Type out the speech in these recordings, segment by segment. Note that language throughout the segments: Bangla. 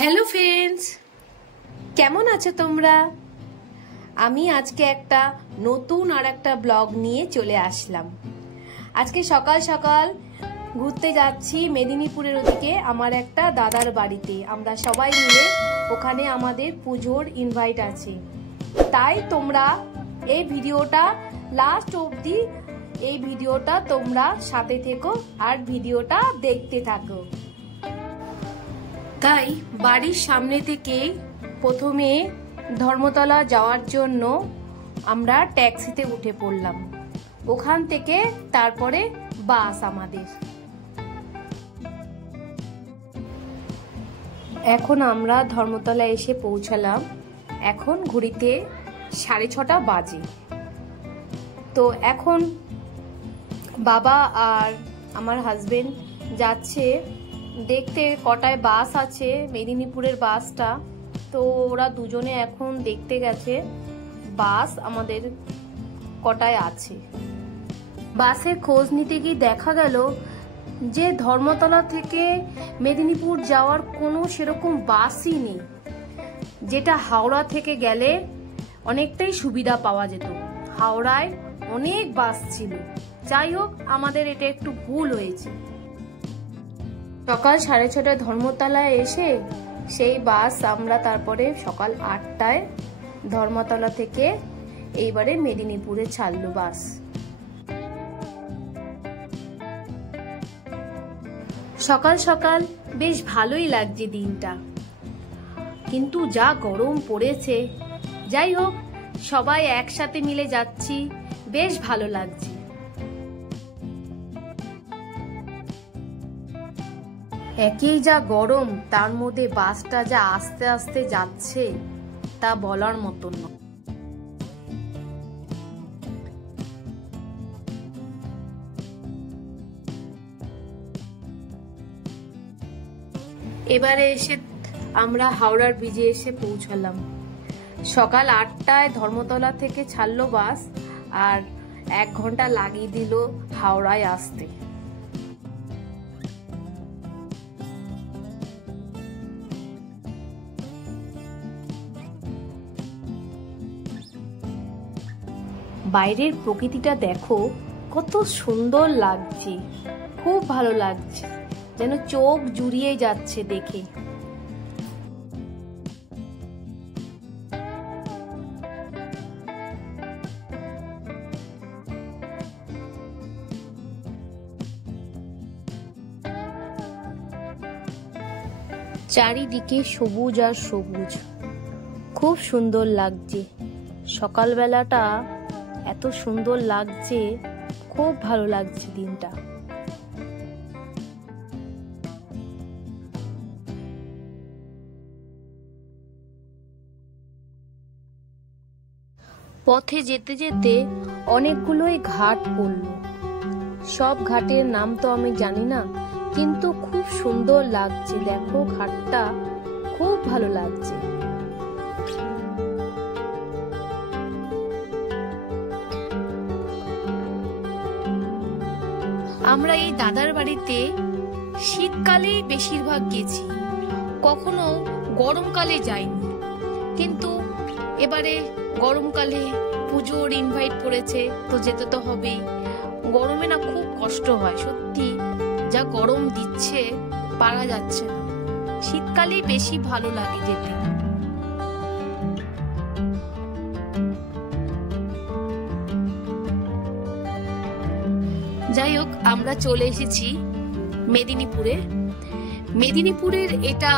হ্যালো ফ্রেন্ডস, কেমন আছো তোমরা? আমি আজকে একটা নতুন আর একটা ব্লগ নিয়ে চলে আসলাম। আজকে সকাল সকাল ঘুরতে যাচ্ছি মেদিনীপুরের ওদিকে আমার একটা দাদার বাড়িতে। আমরা সবাই মিলে ওখানে আমাদের পুজোর ইনভাইট আছে, তাই তোমরা এই ভিডিওটা লাস্ট অবধি তোমরা সাথে থেকো আর ভিডিওটা দেখতে থাকো। তাই বাড়ির সামনে থেকে প্রথমে ধর্মতলা যাওয়ার জন্য আমরা ট্যাক্সিতে উঠে পড়লাম, ওখান থেকে তারপরে বাস আমাদের। এখন আমরা ধর্মতলা এসে পৌঁছালাম। এখন ঘড়িতে 6:30 বাজে। তো এখন বাবা আর আমার হাজবেন্ড যাচ্ছে দেখতে কটায় বাস আছে, মেদিনীপুরের বাসটা। তো ওরা দুজনে এখন দেখতে গেছে বাস আমাদের কটায় আছে। বাসের খোঁজ নিতে গিয়ে দেখা গেল যে ধর্মতলা থেকে মেদিনীপুর যাওয়ার কোনো সেরকম বাসই নেই, যেটা হাওড়া থেকে গেলে অনেকটাই সুবিধা পাওয়া যেত। হাওড়ায় অনেক বাস ছিল। যাই হোক, আমাদের এটা একটু ভুল হয়েছে। সকাল 6:30 ধর্মতলায় এসে সেই বাস আমরা তারপরে সকাল 8টায় ধর্মতলা থেকে এইবারে মেদিনীপুরে ছাড়লো বাস। সকাল সকাল বেশ ভালোই লাগছে দিনটা, কিন্তু যা গরম পড়েছে। যাই হোক, সবাই একসাথে মিলে যাচ্ছি, বেশ ভালো লাগছে। একেই যা গরম, তার মধ্যে বাসটা যা আস্তে আস্তে যাচ্ছে তা বলার মতন নয়। এবারে এসে আমরা হাওড়ার ব্রিজে এসে পৌঁছালাম। সকাল 8টায় ধর্মতলা থেকে ছাড়লো বাস, আর 1 ঘন্টা লাগিয়ে দিল হাওড়ায় আসতে। বাইরের প্রকৃতিটা দেখো কত সুন্দর লাগছে, খুব ভালো লাগছে, যেন চোখ জুড়িয়ে যাচ্ছে দেখে। চারিদিকে সবুজ আর সবুজ, খুব সুন্দর লাগছে। সকালবেলাটা এত সুন্দর লাগছে, খুব ভালো লাগছে দিনটা। পথে যেতে যেতে অনেকগুলোই ঘাট পড়লো। সব ঘাটের নাম তো আমি জানি না, কিন্তু খুব সুন্দর লাগছে। দেখো, ঘাটটা খুব ভালো লাগছে। আমরা এই দাদার বাড়িতে শীতকালে বেশিরভাগ গেছি, কখনো গরমকালে যাইনি। কিন্তু এবারে গরমকালে পুজোর ইনভাইট করেছে, তো যেতে তো হবেই। গরমে না খুব কষ্ট হয়, সত্যি যা গরম দিচ্ছে পারা যাচ্ছে না। শীতকালেই বেশি ভালো লাগে যেতে। যাই হোক, আমরা চলে এসেছি মেদিনীপুরে। মেদিনীপুরের এটা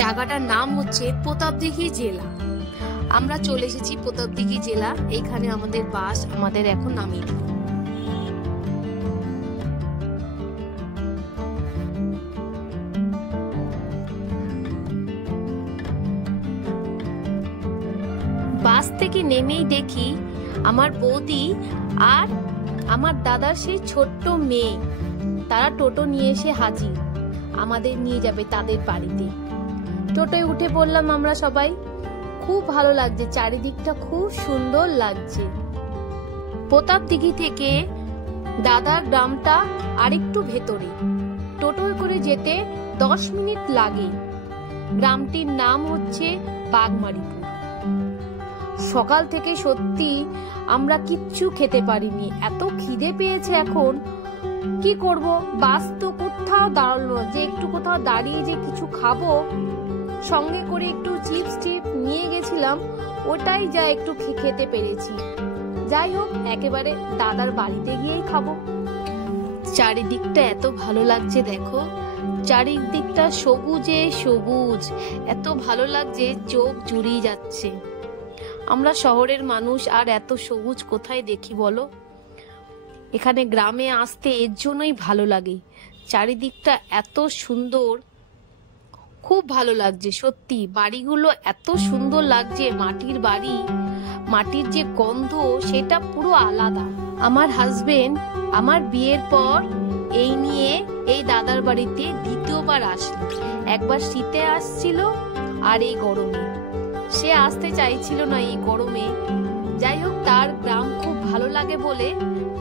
জায়গাটার নাম হচ্ছে প্রতাপদিঘি জেলা। আমরা চলে এসেছি প্রতাপদিঘি জেলা। এইখানে আমাদের বাস আমাদের এখন নামিয়ে দিল। বাস থেকে নেমেই দেখি আমার বৌদি আর আমার দাদার সেই ছোট্ট মেয়ে, তারা টোটো নিয়ে এসে হাজির, আমাদের নিয়ে যাবে তাদের বাড়িতে। টোটোয় উঠে পড়লাম আমরা সবাই। খুব ভালো লাগছে, চারিদিকটা খুব সুন্দর লাগছে। প্রতাপদিঘি থেকে দাদার গ্রামটা আরেকটু ভেতরে, টোটোয় করে যেতে 10 মিনিট লাগে। গ্রামটির নাম হচ্ছে বাঘমারিপুর। সকাল থেকে সত্যি আমরা কিচ্ছু খেতে পারিনি, এত খিদে পেয়েছে। এখন কি করব, বাস তো কোথাও দাঁড়ালো যে একটু কোথাও দাঁড়িয়ে যে কিছু খাবো। সঙ্গে করে একটু চিপস টিপ নিয়ে গেছিলাম, ওটাই যা একটু খেতে পেরেছি। যাই হোক, একেবারে দাদার বাড়িতে গিয়েই খাবো। চারিদিকটা এত ভালো লাগছে, দেখো চারিদিকটা সবুজে সবুজ, এত ভালো লাগছে, চোখ জুড়িয়ে যাচ্ছে। আমরা শহরের মানুষ, আর এত সবুজ কোথায় দেখি বলো? এখানে গ্রামে আসতে এর জন্যই ভালো লাগে, চারিদিকটা এত সুন্দর, খুব ভালো লাগছে সত্যি। বাড়িগুলো এত সুন্দর লাগছে, মাটির বাড়ি, মাটির যে গন্ধ সেটা পুরো আলাদা। আমার হাজবেন্ড আমার বিয়ের পর এই নিয়ে এই দাদার বাড়িতে দ্বিতীয়বার আসলো। একবার শীতে আসছিল আর এই গরমে। সে আসতে চাইছিল না এই গরমে, যাই হোক তার গ্রাম খুব ভালো লাগে বলে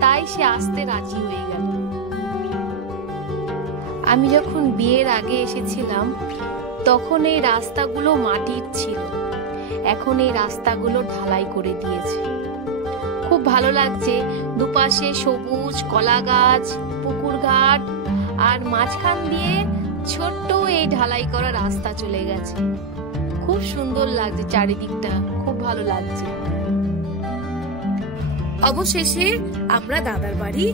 তাই সে আসতে রাজি হয়ে গেল। আমি যখন বিয়ের আগে এসেছিলাম তখন এই রাস্তাগুলো মাটির ছিল, এখন এই রাস্তাগুলো ঢালাই করে দিয়েছে। খুব ভালো লাগছে, দুপাশে সবুজ, কলা গাছ, পুকুর ঘাট, আর মাঝখান দিয়ে ছোট্ট এই ঢালাই করা রাস্তা চলে গেছে। খুব সুন্দর লাগছে চারিদিকটা, খুব ভালো লাগছে। অবশেষে আমরা দাদার বাড়ি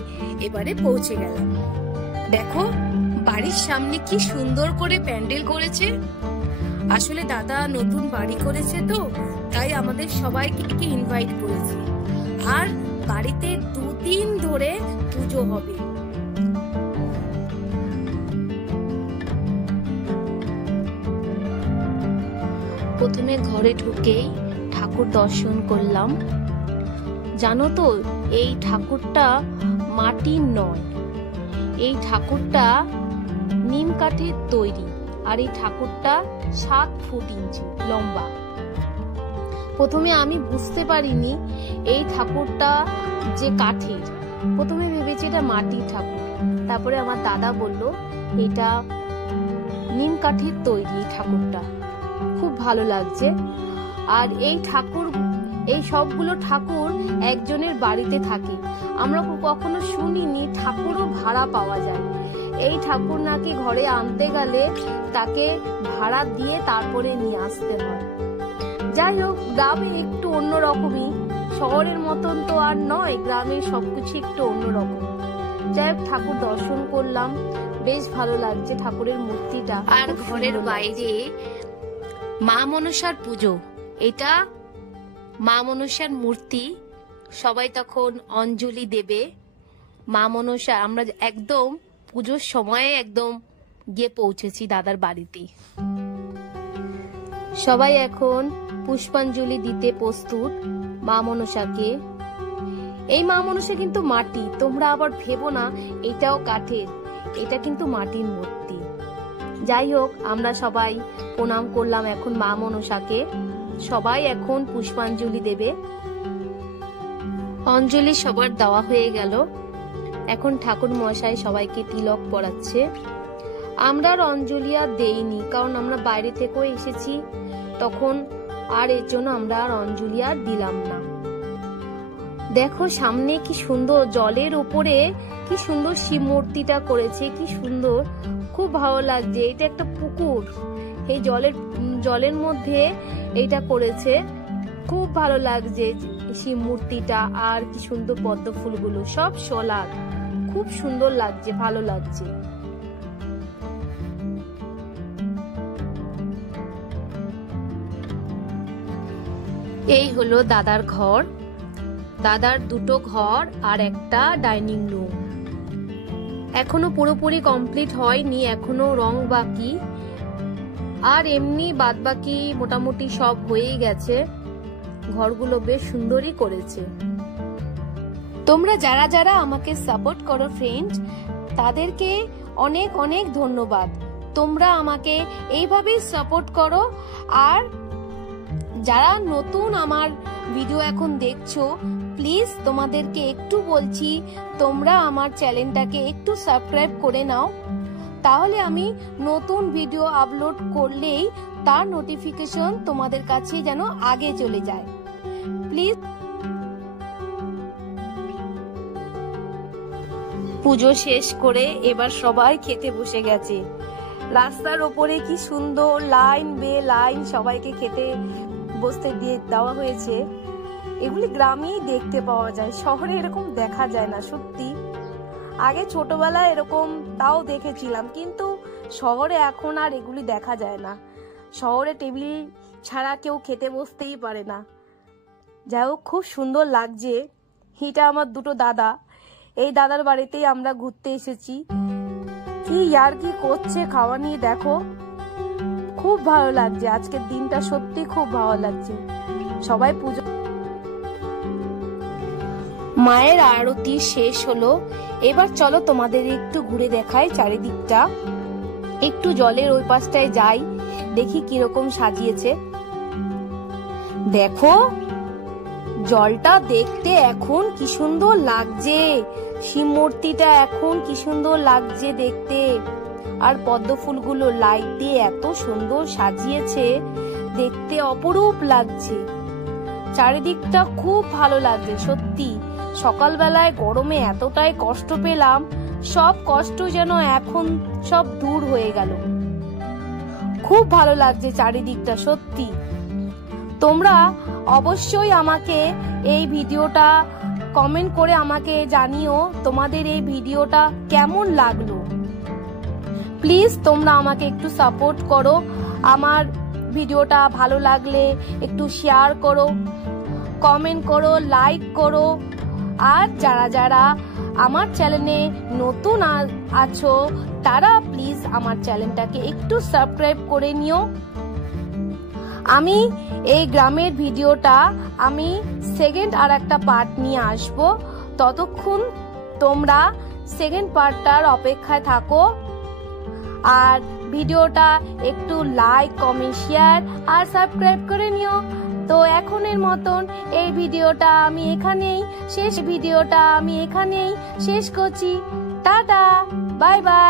এবারে পৌঁছে গেলাম। দেখো বাড়ির সামনে কি সুন্দর করে প্যান্ডেল করেছে। আসলে দাদা নতুন বাড়ি করেছে তো, তাই আমাদের সবাইকে ইনভাইট করেছে। আর বাড়িতে 2 দিন ধরে পুজো হবে। প্রথমে ঘরে ঢুকেই ঠাকুর দর্শন করলাম। জানো তো এই ঠাকুরটা মাটির নয়, এই ঠাকুরটা নিম কাঠের তৈরি, আর এই ঠাকুরটা 7 ফুট ইঞ্চি লম্বা। প্রথমে আমি বুঝতে পারিনি এই ঠাকুরটা যে কাঠের, প্রথমে ভেবেছি এটা মাটির ঠাকুর। তারপরে আমার দাদা বলল এটা নিম কাঠের তৈরি এই ঠাকুরটা। খুব ভালো লাগছে। আর এই ঠাকুর, এই সবগুলো ঠাকুর একজনের বাড়িতে থাকে। আমরা কখনো শুনিনি ঠাকুরও ভাড়া পাওয়া যায়। এই ঠাকুর নাকি ঘরে আনতে গেলে তাকে ভাড়া দিয়ে তারপরে নিয়ে আসতে হয়। যাই হোক, গ্রামে একটু অন্যরকমই, শহরের মতন তো আর নয়, গ্রামের সবকিছু একটু অন্যরকম। যাই হোক, ঠাকুর দর্শন করলাম, বেশ ভালো লাগছে ঠাকুরের মূর্তিটা। আর ঘরের বাইরে মা মনসার পুজো, এটা মা মনসার মূর্তি। সবাই তখন অঞ্জলি দেবে। মা মনসা, আমরা একদম পুজোর সময়ে একদম গিয়ে পৌঁছেছি দাদার বাড়িতে। সবাই এখন পুষ্পাঞ্জলি দিতে প্রস্তুত মা মনসাকে। এই মা মনসা কিন্তু মাটি, তোমরা আবার ভেবো না এটাও কাঠের, এটা কিন্তু মাটির মূর্তি। যাই হোক, আমরা সবাই প্রণাম করলাম এখন মা মনসাকে। সবাই এখন পুষ্পাঞ্জলি দেবে। অঞ্জলি সবার দেওয়া হয়ে গেল। এখন ঠাকুর মশাই সবাইকে তিলক পরাচ্ছে। আমরা আর অঞ্জলি আর দেইনি, কারণ আমরা বাইরে থেকেও এসেছি তখন, আর এর জন্য আমরা আর অঞ্জলি আর দিলাম না। দেখো সামনে কি সুন্দর, জলের উপরে কি সুন্দর শিব মূর্তিটা করেছে, কি সুন্দর, খুব ভালো লাগছে। এটা একটা পুকুর, এই জলের মধ্যে এইটা করেছে, খুব ভালো লাগছে শিব মূর্তিটা। আর কি সুন্দর পদ্ম ফুলগুলো, সব সোলার, খুব সুন্দর লাগছে, ভালো লাগছে। এই হলো দাদার ঘর। দাদার 2টো ঘর আর একটা ডাইনিং রুম। এখনো পুরোপুরি কমপ্লিট হয়নি, এখনো রং বাকি। আর এমনি বাদ বাকি মোটামুটি সব হয়েই গেছে। ঘরগুলো বেশ সুন্দরই করেছে। তোমরা যারা যারা আমাকে সাপোর্ট করো ফ্রেন্ডস, তাদেরকে অনেক অনেক ধন্যবাদ। তোমরা আমাকে এইভাবেই সাপোর্ট করো। আর যারা নতুন আমার ভিডিও এখন দেখছো, প্লিজ তোমাদেরকে একটু বলছি, তোমরা আমার চ্যানেলটাকে একটু সাবস্ক্রাইব করে নাও। তাহলে আমি নতুন ভিডিও আপলোড করলেই তার নোটিফিকেশন তোমাদের কাছে যেন আগে চলে যায়। প্লিজ। পুজো শেষ করে এবার সবাই খেতে বসে গেছে। রাস্তার ওপরে কি সুন্দর লাইন বে লাইন সবাইকে খেতে বসতে দিয়ে দেওয়া হয়েছে। এগুলি গ্রামেই দেখতে পাওয়া যায়, শহরে এরকম দেখা যায় না। সত্যি আগে ছোটবেলায় এরকম তাও দেখেছিলাম, কিন্তু শহরে এখন আর এগুলি দেখা যায় না। শহরে টেবিল ছাড়া কেউ খেতে বসতেই পারে না। যাই হোক, খুব সুন্দর লাগছে। এটা আমার দুটো দাদা, এই দাদার বাড়িতেই আমরা ঘুরতে এসেছি। কি আর কি করছে খাওয়া নিয়ে দেখো, খুব ভালো লাগছে। আজকের দিনটা সত্যি খুব ভালো লাগছে। সবাই পুজো, মায়ের আরতি শেষ হলো। এবার চলো তোমাদের একটু ঘুরে দেখাই চারিদিকটা। একটু জলের ওই পাশটায় যাই, দেখি কিরকম সাজিয়েছে। দেখো জলটা দেখতে এখন কি সুন্দর লাগছে, শিব মূর্তিটা এখন কি সুন্দর লাগছে দেখতে। আর পদ্ম ফুলগুলো লাইট দিয়ে এত সুন্দর সাজিয়েছে, দেখতে অপরূপ লাগছে। চারিদিকটা খুব ভালো লাগছে সত্যি। সকালবেলায় গরমে এতটাই কষ্ট পেলাম, সব কষ্ট যেন এখন সব দূর হয়ে গেল। খুব ভালো লাগছে চারিদিকটা সত্যি। তোমরা অবশ্যই আমাকে এই ভিডিওটা কমেন্ট করে আমাকে জানিও তোমাদের এই ভিডিওটা কেমন লাগলো। প্লিজ তোমরা আমাকে একটু সাপোর্ট করো। আমার ভিডিওটা ভালো লাগলে একটু শেয়ার করো, কমেন্ট করো, লাইক করো। আর যারা যারা আমার চ্যানেলে নতুন আছো তারা প্লিজ আমার চ্যানেলটাকে একটু সাবস্ক্রাইব করে নিও। আমি এই গ্রামের ভিডিওটা আমি সেকেন্ড আর একটা পার্ট নিয়ে আসবো। ততক্ষণ তোমরা সেকেন্ড পার্টটার অপেক্ষায় থাকো। আর ভিডিওটা একটু লাইক, কমেন্ট, শেয়ার আর সাবস্ক্রাইব করে নিও। তো এখনের মতন এই ভিডিওটা আমি এখানেই শেষ করছি। Tata, bye bye.